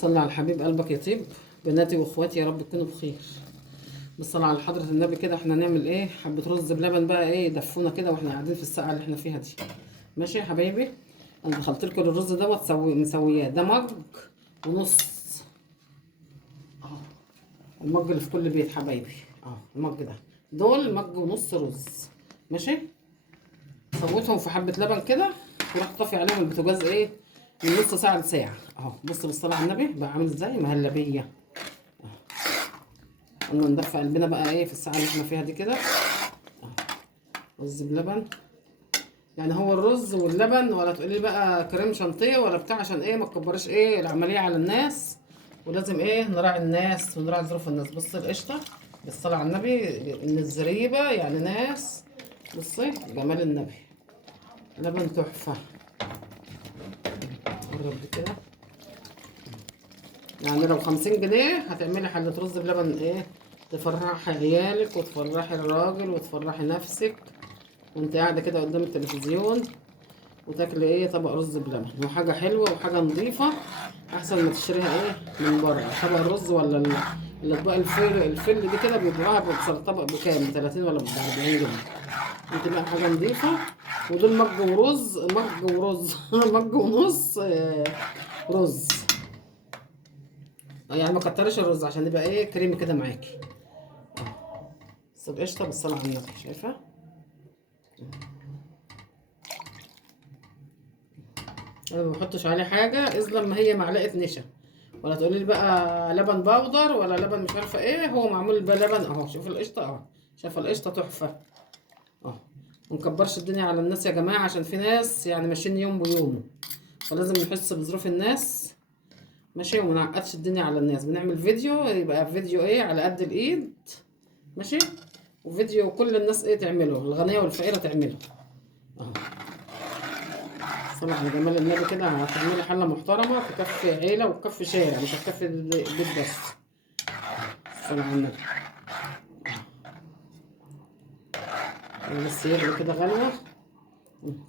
صلى على الحبيب قلبك يطيب. بناتي واخواتي يا رب تكونوا بخير. بالصلاة على حضرة النبي كده احنا نعمل ايه؟ حبة رز بلبن بقى ايه دفونا كده واحنا قاعدين في الساعة اللي احنا فيها دي. ماشي يا حبايبي. انا دخلت لكم الرز دوت مسوياه ده مج ونص اهو. المج اللي في كل بيت حبايبي اهو المج ده. دول مج ونص رز. ماشي. سويتهم في حبة لبن كده ورحت طافي عليهم البوتاجاز ايه من نص ساعة لساعة اهو. بص بالصلاة على النبي بقى عامل ازاي مهلبية. قلنا ندفي قلبنا بقى ايه في الساعة اللي احنا فيها دي كده اهو. رز بلبن يعني هو الرز واللبن، ولا تقولي بقى كريم شانتيه ولا بتاع، عشان ايه ما تكبرش ايه العملية على الناس. ولازم ايه نراعي الناس ونراعي ظروف الناس. بصي القشطة بالصلاة على النبي ان الزريبة يعني ناس. بصي جمال النبي لبن تحفة. قرب كده يعني لو 50 جنيه هتعملي حلة رز بلبن ايه تفرحي عيالك وتفرحي الراجل وتفرحي نفسك وانت قاعدة كده قدام التلفزيون وتاكلي ايه طبق رز بلبن وحاجة حلوة وحاجة نظيفة احسن ما تشتريها ايه من بره. طبق الرز ولا الاطباق الفل دي كده بيبيعوها طبق بكام؟ ب 30 ولا ب 40 جنيه. انت بقى حاجة نظيفة. ودول مج ورز مج ورز مج ونص رز. يعني ما كترش الرز عشان يبقى ايه كريمي كده معاكي. بس بقشطه بالصلاه على النبي شايفه. انا ما بحطش عليه حاجه اذ لما هي معلقه نشا. ولا تقولي لي بقى لبن بودر ولا لبن مش عارفه ايه. هو معمول بلبن اهو. شوف القشطه اهو. شايفه القشطه تحفه اهو. ما نكبرش الدنيا على الناس يا جماعه عشان في ناس يعني ماشيين يوم بيومه. فلازم نحس بظروف الناس. ماشي. وما نعقدش الدنيا على الناس. بنعمل فيديو يبقى فيديو ايه على قد الايد. ماشي. وفيديو كل الناس ايه تعمله الغنية والفقيرة تعمله اهو. صلى على جمال النبي كده هتعملي حلة محترمة تكفي عيلة وتكفي شارع مش هتكفي البيت بس. صلى على النبي. بس يغلي كده غلوة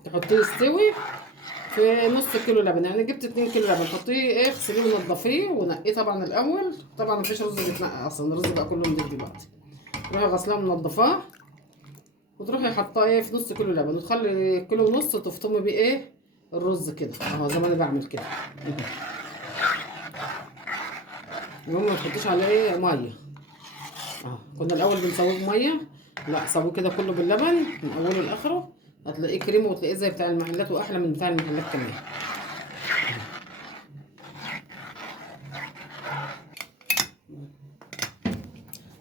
تحطيه يستوي في نص كيلو لبن. يعني جبت 2 كيلو لبن حطيه ايه اغسليه ونضفيه ونقيه طبعا الاول. طبعا مفيش رز بيتنقى اصلا الرز بقى كله نضيف دلوقتي. تروحي غسلاه ومنضفاه وتروحي حاطاه ايه في نص كيلو لبن وتخلي كيلو ونص تفطمي بيه ايه الرز كده اهو زي ما انا بعمل كده. المهم ما تحطيش عليه ايه ميه اهو. كنا الاول بنسويه بميه. لا سويه كده كله باللبن من اوله لاخره. هتلاقيه كريمه وتلاقيه زي بتاع المحلات واحلى من بتاع المحلات كمان.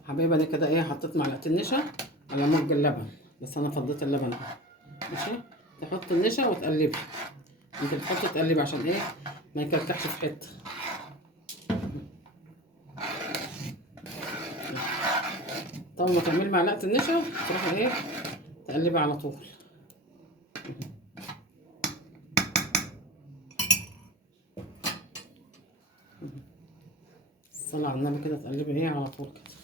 حبايبي انا كده ايه حطيت معلقتين نشا على مج اللبن. بس انا فضيت اللبن اهو. ماشي. تحط النشا وتقلبي. انت بتحطي تقلبي عشان ايه ما يكلكعش في حته. طبعا ما تعملي معلقه النشا تروحي ايه تقلبي على طول. الصلاة على النبي كده تقلبي ايه على طول كده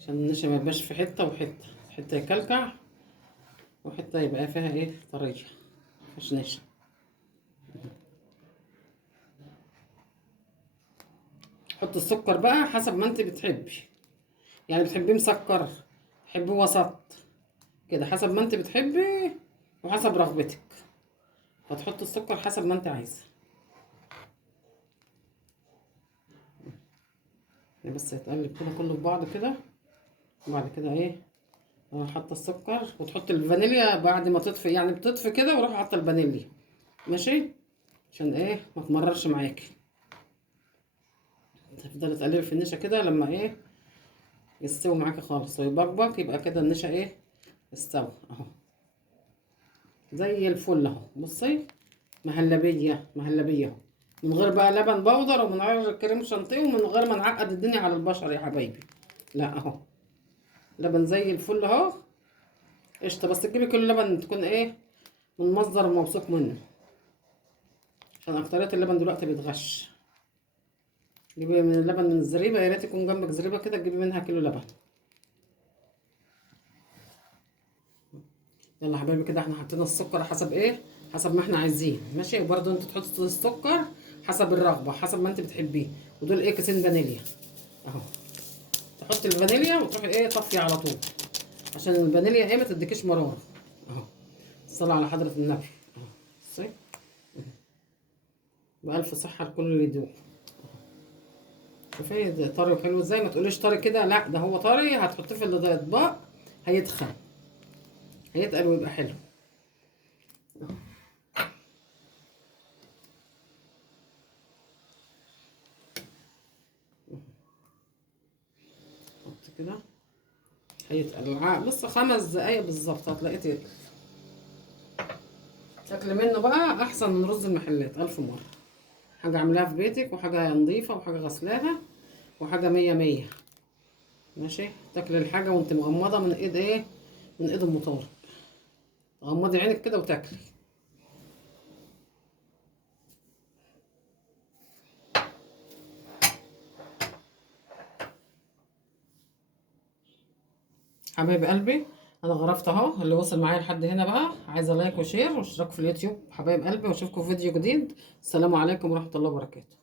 عشان النشا ما يبقاش في حته وحته. حته يكلكع وحته يبقى فيها ايه طريه مفيهاش نشا. حط السكر بقى حسب ما انت بتحبي. يعني بتحبيه مسكر تحبيه وسط كده حسب ما انت بتحبي وحسب رغبتك. هتحط السكر حسب ما انت عايزه. يعني بس يتقلب كده كله في بعض كده. وبعد كده ايه حاطه السكر وتحط الفانيليا بعد ما تطفي. يعني بتطفي كده وروح حاطه الفانيليا. ماشي. عشان ايه ما تمررش معاكي. تفضلي تقلبي في النشا كده لما ايه يستوي معاكي خالص ويبقبق يبقى كده النشا ايه استوى اهو زي الفل اهو. بصي مهلبيه مهلبيه اهو. من غير بقى لبن بودر ومن غير كريم شانتيه ومن غير ما نعقد الدنيا على البشر يا حبايبي. لا اهو لبن زي الفل اهو. قشطه. بس تجيبي كل لبن تكون ايه من مصدر موثوق منه عشان اكترية اللبن دلوقتي بيتغش. جيبي من اللبن من الزريبه يا ريت يكون جنبك زريبه كده تجيبي منها كيلو لبن. يلا حبايبي كده احنا حطينا السكر حسب ايه حسب ما احنا عايزين. ماشي. وبرده انتوا تحطوا السكر حسب الرغبه، حسب ما انت بتحبيه. ودول ايه كيسين فانيليا اهو. تحطي الفانيليا وتروحي ايه طفي على طول، عشان الفانيليا ايه ما تديكيش مراره اهو. الصلاه على حضره النبي اهو. بصي بألف صحه لكل اللي يدوق. شوفي ده طري وحلو ازاي، ما تقوليش طري كده، لا ده هو طري. هتحطيه في الاطباق هيتخن، هيتقل ويبقى حلو. حط كده هيتقل بص 5 دقايق بالظبط هتلاقيه تقل. شكل منه بقى احسن من رز المحلات 1000 مرة. حاجة عاملاها في بيتك، وحاجة نظيفة، وحاجة غسلاها، وحاجة 100 100. ماشي، تاكلي الحاجة وانت مغمضة من ايد ايه، من ايد المطار. غمضي عينك كده وتاكلي. حبايب قلبي، انا غرفت اهو. اللي وصل معايا لحد هنا بقى عايزه لايك وشير واشتراك في اليوتيوب حبايب قلبي، واشوفكم في فيديو جديد. السلام عليكم ورحمه الله وبركاته.